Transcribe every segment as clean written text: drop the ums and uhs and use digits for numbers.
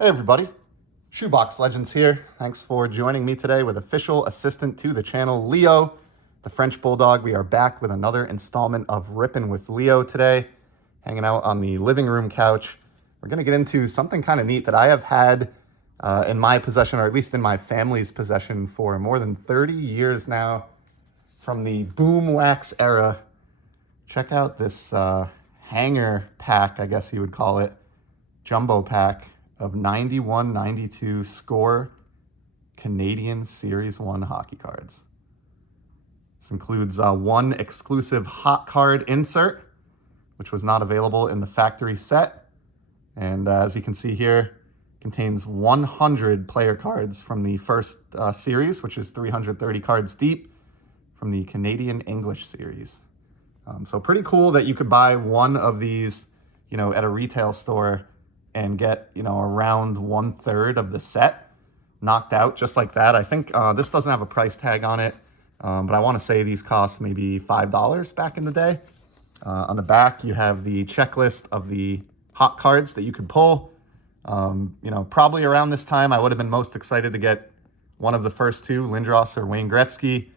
Hey everybody, Shoebox Legends here. Thanks for joining me today with official assistant to the channel, Leo, the French Bulldog. We are back with another installment of Rippin' with Leo today, hanging out on the living room couch. We're going to get into something kind of neat that I have had in my possession, or at least in my family's possession, for more than 30 years now, from the boom wax era. Check out this hanger pack, I guess you would call it, jumbo pack of 91-92 score Canadian Series 1 hockey cards. This includes one exclusive hot card insert, which was not available in the factory set. And as you can see here, contains 100 player cards from the first series, which is 330 cards deep, from the Canadian English series. So pretty cool that you could buy one of these, at a retail store and get, around 1/3 of the set knocked out just like that. I think this doesn't have a price tag on it, but I want to say these cost maybe $5 back in the day. On the back, you have the checklist of the hot cards that you could pull. Probably around this time, I would have been most excited to get one of the first two, Lindros or Wayne Gretzky,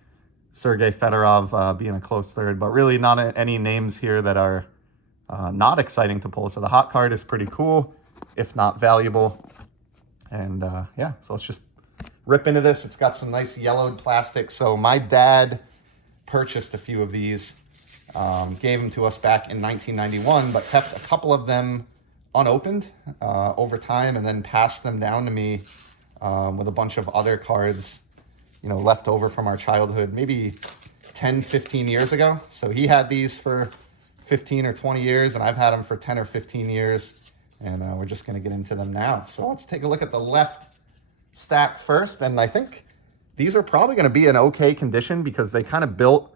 Sergei Fedorov being a close third, but really not any names here that are not exciting to pull. So the hot card is pretty cool, if not valuable. And so let's just rip into this. It's got some nice yellowed plastic. So my dad purchased a few of these, gave them to us back in 1991, but kept a couple of them unopened over time and then passed them down to me with a bunch of other cards, left over from our childhood, maybe 10, 15 years ago. So he had these for 15 or 20 years, and I've had them for 10 or 15 years, and we're just going to get into them now. So let's take a look at the left stack first, and I think these are probably going to be in okay condition because they kind of built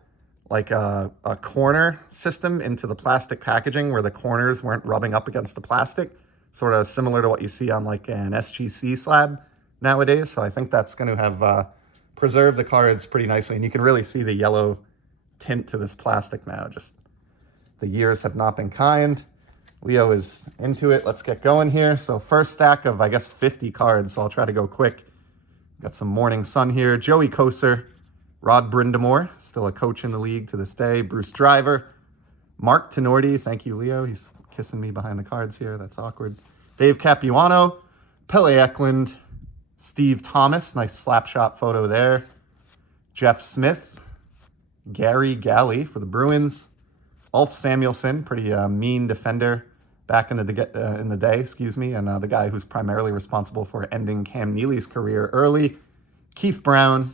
like a corner system into the plastic packaging where the corners weren't rubbing up against the plastic, sort of similar to what you see on like an SGC slab nowadays. So I think that's going to have preserved the cards pretty nicely, and you can really see the yellow tint to this plastic now. Just the years have not been kind. Leo is into it. Let's get going here. So first stack of, I guess, 50 cards, so I'll try to go quick. Got some Morning Sun here. Joey Koser, Rod Brindamore, still a coach in the league to this day. Bruce Driver, Mark Tenorti. Thank you, Leo. He's kissing me behind the cards here. That's awkward. Dave Capuano, Pele Eklund, Steve Thomas. Nice slap shot photo there. Jeff Smith, Gary Galley for the Bruins. Ulf Samuelsson, pretty mean defender back in the day, and the guy who's primarily responsible for ending Cam Neely's career early. Keith Brown,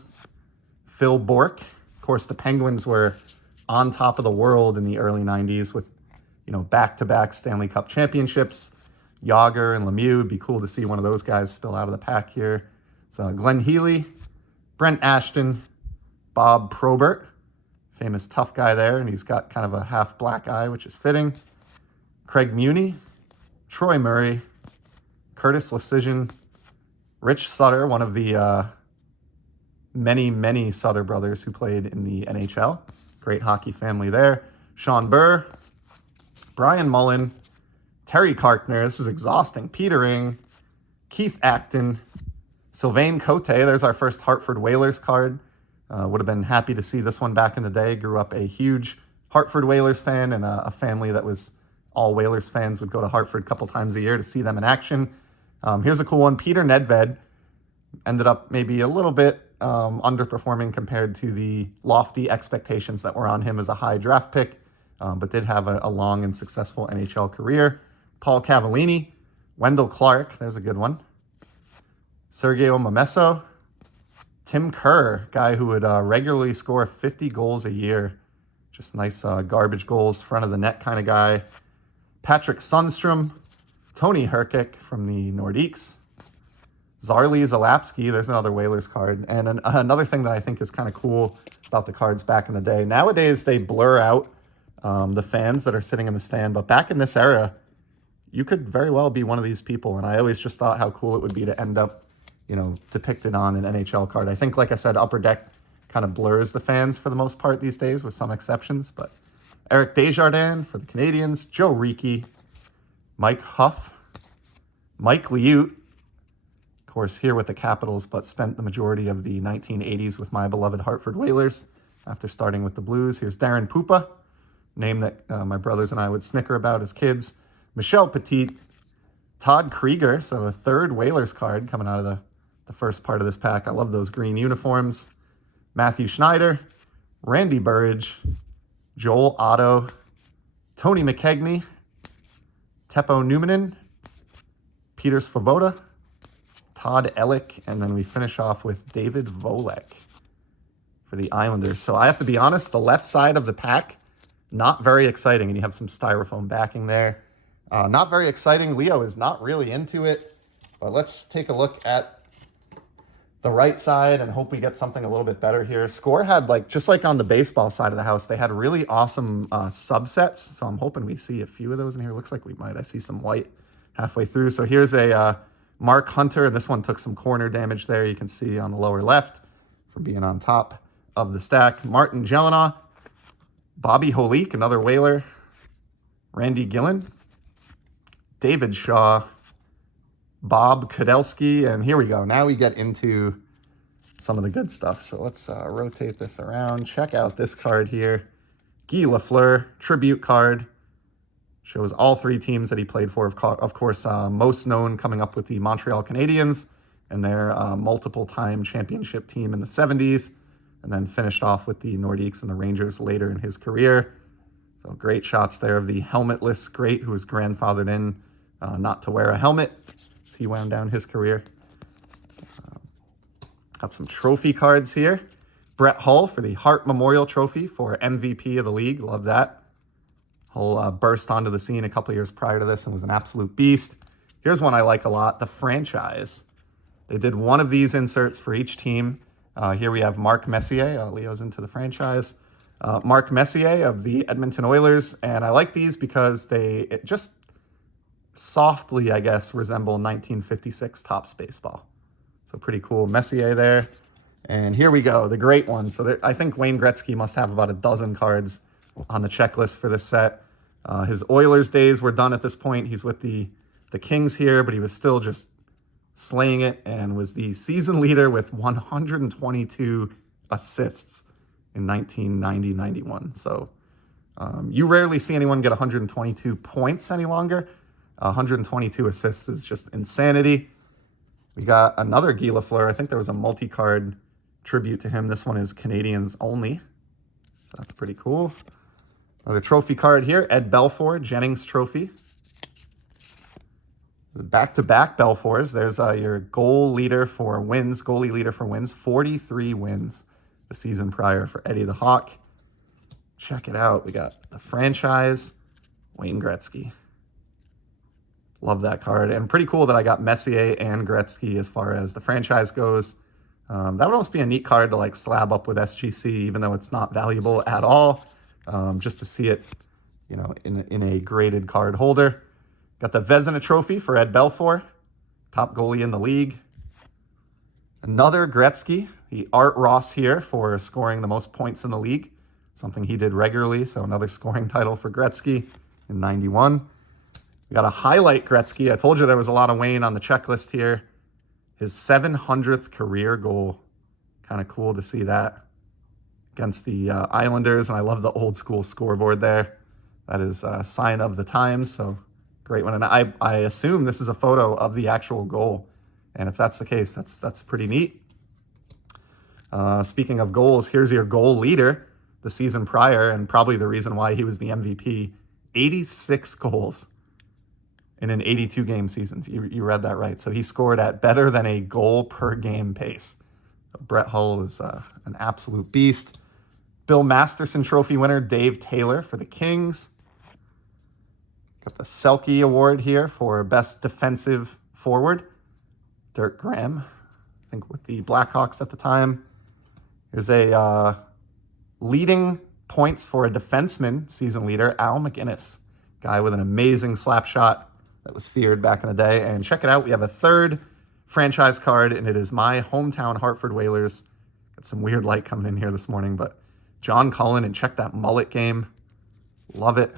Phil Bourque. Of course, the Penguins were on top of the world in the early 90s with, back-to-back Stanley Cup championships. Yager and Lemieux, it'd be cool to see one of those guys spill out of the pack here. So Glenn Healy, Brent Ashton, Bob Probert, famous tough guy there, and he's got kind of a half black eye, which is fitting. Craig Muni, Troy Murray, Curtis Lecision, Rich Sutter, one of the many Sutter brothers who played in the NHL. Great hockey family there. Sean Burr, Brian Mullen, Terry Karkner, this is exhausting, Peter Ing, Keith Acton, Sylvain Cote, there's our first Hartford Whalers card. Would have been happy to see this one back in the day. Grew up a huge Hartford Whalers fan, and a family that was all Whalers fans would go to Hartford a couple times a year to see them in action. Here's a cool one. Peter Nedved ended up maybe a little bit underperforming compared to the lofty expectations that were on him as a high draft pick, but did have a long and successful NHL career. Paul Cavallini, Wendell Clark, there's a good one. Sergio Momesso, Tim Kerr, guy who would regularly score 50 goals a year. Just nice garbage goals, front of the net kind of guy. Patrick Sundstrom, Tony Herkick from the Nordiques. Zarli Zalapski, there's another Whalers card. And another thing that I think is kind of cool about the cards back in the day. Nowadays, they blur out the fans that are sitting in the stand. But back in this era, you could very well be one of these people. And I always just thought how cool it would be to end up depicted on an NHL card. I think, like I said, Upper Deck kind of blurs the fans for the most part these days, with some exceptions. But Eric Desjardins for the Canadiens, Joe Ricci, Mike Huff, Mike Liute, course, here with the Capitals, but spent the majority of the 1980s with my beloved Hartford Whalers after starting with the Blues. Here's Darren Pupa, name that my brothers and I would snicker about as kids. Michel Petit, Todd Krieger, so a third Whalers card coming out of the first part of this pack. I love those green uniforms. Matthew Schneider, Randy Burridge, Joel Otto, Tony McKegney, Teppo Numminen, Peter Svoboda, Todd Ellick, and then we finish off with David Volek for the Islanders. So I have to be honest, the left side of the pack, not very exciting, and you have some styrofoam backing there. Not very exciting. Leo is not really into it, but let's take a look at the right side and hope we get something a little bit better here. Score had, just like on the baseball side of the house, they had really awesome subsets, so I'm hoping we see a few of those in here. Looks like we might. I see some white halfway through. So here's a Mark Hunter, and this one took some corner damage there. You can see on the lower left from being on top of the stack. Martin Jelena, Bobby Holik, another Whaler, Randy Gillen, David Shaw, Bob Kudelski, and here we go. Now we get into some of the good stuff. So let's rotate this around. Check out this card here. Guy Lafleur, tribute card. Shows all three teams that he played for. Of course, most known coming up with the Montreal Canadiens and their multiple-time championship team in the 70s, and then finished off with the Nordiques and the Rangers later in his career. So great shots there of the helmetless great who was grandfathered in not to wear a helmet as he wound down his career. Got some trophy cards here. Brett Hull for the Hart Memorial Trophy for MVP of the league. Love that. Hull burst onto the scene a couple years prior to this and was an absolute beast. Here's one I like a lot, the franchise. They did one of these inserts for each team. Here we have Mark Messier. Leo's into the franchise. Mark Messier of the Edmonton Oilers. And I like these because it just softly, I guess, resemble 1956 Topps baseball. So pretty cool. Messier there. And here we go, the great one. So I think Wayne Gretzky must have about a dozen cards on the checklist for this set. His Oilers days were done at this point. He's with the Kings here, but he was still just slaying it and was the season leader with 122 assists in 1990-91. So you rarely see anyone get 122 points any longer. 122 assists is just insanity. We got another Guy Lafleur. I think there was a multi-card tribute to him. This one is Canadians only. So that's pretty cool. Another trophy card here. Ed Belfour, Jennings Trophy. Back-to-back Belfours. There's your goalie leader for wins. 43 wins the season prior for Eddie the Hawk. Check it out. We got the franchise, Wayne Gretzky. Love that card. And pretty cool that I got Messier and Gretzky as far as the franchise goes. That would almost be a neat card to slab up with SGC, even though it's not valuable at all. Just to see it, in a graded card holder. Got the Vezina Trophy for Ed Belfour, top goalie in the league. Another Gretzky, the Art Ross here for scoring the most points in the league, something he did regularly. So another scoring title for Gretzky in 91. We got a highlight Gretzky. I told you there was a lot of Wayne on the checklist here. His 700th career goal. Kind of cool to see that against the Islanders. And I love the old school scoreboard there. That is a sign of the times. So great one. And I assume this is a photo of the actual goal. And if that's the case, that's pretty neat. Speaking of goals, here's your goal leader the season prior, and probably the reason why he was the MVP. 86 goals in an 82-game season. You read that right. So he scored at better than a goal per game pace. Brett Hull was an absolute beast. Bill Masterson Trophy winner Dave Taylor for the Kings. Got the Selke Award here for Best Defensive Forward. Dirk Graham, I think with the Blackhawks at the time. Here's a leading points for a defenseman season leader, Al McInnes. Guy with an amazing slap shot that was feared back in the day. And check it out, we have a third franchise card, and it is my hometown Hartford Whalers. Got some weird light coming in here this morning, but John Cullen, and check that mullet game. Love it.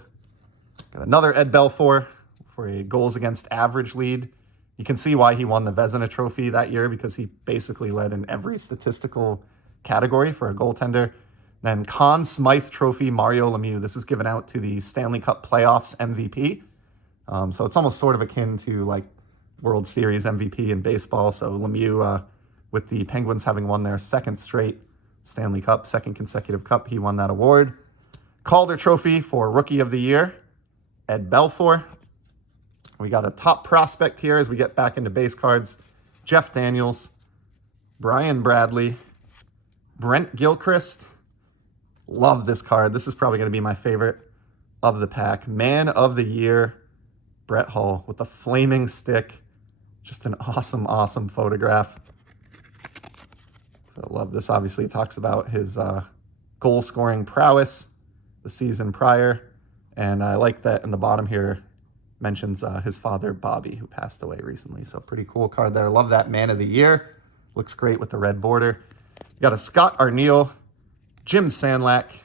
Got another Ed Belfour for a goals against average lead. You can see why he won the Vezina Trophy that year, because he basically led in every statistical category for a goaltender. Then Conn Smythe Trophy, Mario Lemieux. This is given out to the Stanley Cup Playoffs MVP. So it's almost sort of akin to like World Series MVP in baseball. So Lemieux, with the Penguins having won their second straight Stanley Cup, second consecutive cup, he won that award. Calder Trophy for Rookie of the Year, Ed Belfour. We got a top prospect here as we get back into base cards. Jeff Daniels, Brian Bradley, Brent Gilchrist. Love this card. This is probably going to be my favorite of the pack. Man of the Year, Brett Hull with the flaming stick. Just an awesome, awesome photograph. So I love this. Obviously, it talks about his goal-scoring prowess the season prior. And I like that in the bottom here mentions his father, Bobby, who passed away recently. So pretty cool card there. Love that Man of the Year. Looks great with the red border. You got a Scott Arniel, Jim Sandlack,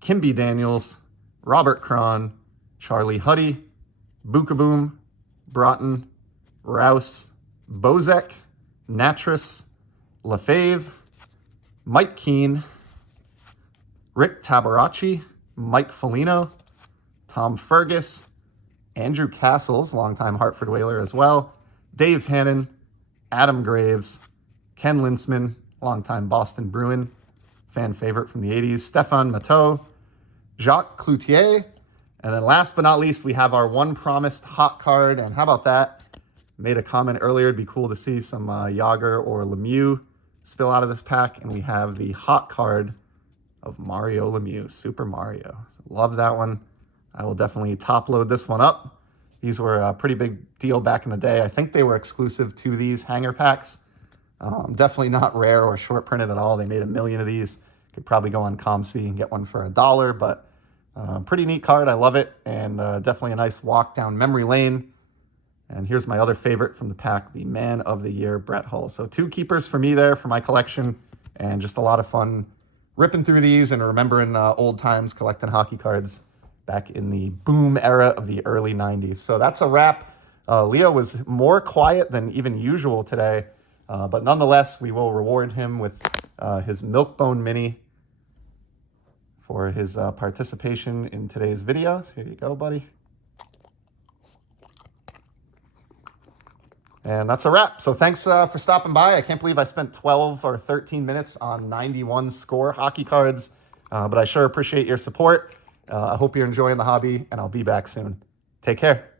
Kimby Daniels, Robert Cron, Charlie Huddy, Bukaboom, Broughton, Rouse, Bozek, Natras, Lefebvre, Mike Keane, Rick Tabaracci, Mike Foligno, Tom Fergus, Andrew Castles, longtime Hartford Whaler as well, Dave Hannon, Adam Graves, Ken Linsman, longtime Boston Bruin, fan favorite from the 80s, Stefan Matteau, Jacques Cloutier, and then last but not least, we have our one promised hot card. And how about that? Made a comment earlier, it'd be cool to see some Yager or Lemieux spill out of this pack, and we have the hot card of Mario Lemieux, Super Mario. So love that one. I will definitely top load this one up. These were a pretty big deal back in the day. I think they were exclusive to these hanger packs. Definitely not rare or short printed at all. They made 1 million of these. Could probably go on ComC and get one for $1, but pretty neat card. I love it, and definitely a nice walk down memory lane. And here's my other favorite from the pack, the Man of the Year, Brett Hull. So 2 keepers for me there for my collection, and just a lot of fun ripping through these and remembering old times collecting hockey cards back in the boom era of the early 90s. So that's a wrap. Leo was more quiet than even usual today, but nonetheless, we will reward him with his Milkbone Mini for his participation in today's video. So here you go, buddy. And that's a wrap. So thanks for stopping by. I can't believe I spent 12 or 13 minutes on 91 score hockey cards, but I sure appreciate your support. I hope you're enjoying the hobby, and I'll be back soon. Take care.